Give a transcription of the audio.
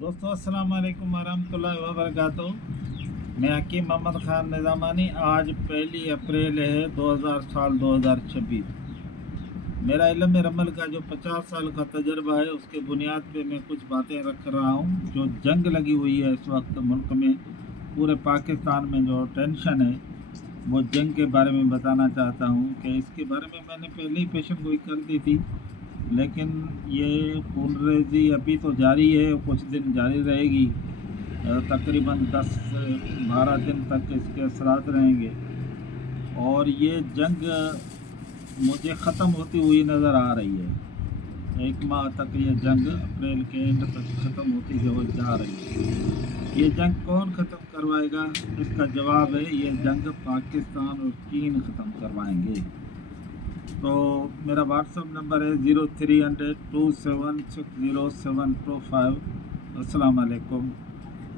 दोस्तों अस्सलाम वालेकुम वरहमतुल्लाहि वबरकातुहू। मैं हकीम मोहम्मद ख़ान निज़ामानी। आज 1 अप्रैल है 2026। मेरा इल्म रमल का जो 50 साल का तजर्बा है उसके बुनियाद पे मैं कुछ बातें रख रहा हूँ। जो जंग लगी हुई है इस वक्त मुल्क में, पूरे पाकिस्तान में जो टेंशन है, वो जंग के बारे में बताना चाहता हूँ कि इसके बारे में मैंने पहले ही पेशन गोई कर दी थी, लेकिन ये खूनरेज़ी अभी तो जारी है, कुछ दिन जारी रहेगी। तकरीबन 10 से 12 दिन तक इसके असरात रहेंगे और ये जंग मुझे ख़त्म होती हुई नज़र आ रही है। 1 माह तक ये जंग अप्रैल के एंड तक ख़त्म होती हुई जा रही है। ये जंग कौन ख़त्म करवाएगा? इसका जवाब है ये जंग पाकिस्तान और चीन ख़त्म करवाएंगे। तो मेरा व्हाट्सअप नंबर है 0300 2760 725। अस्सलाम वालेकुम।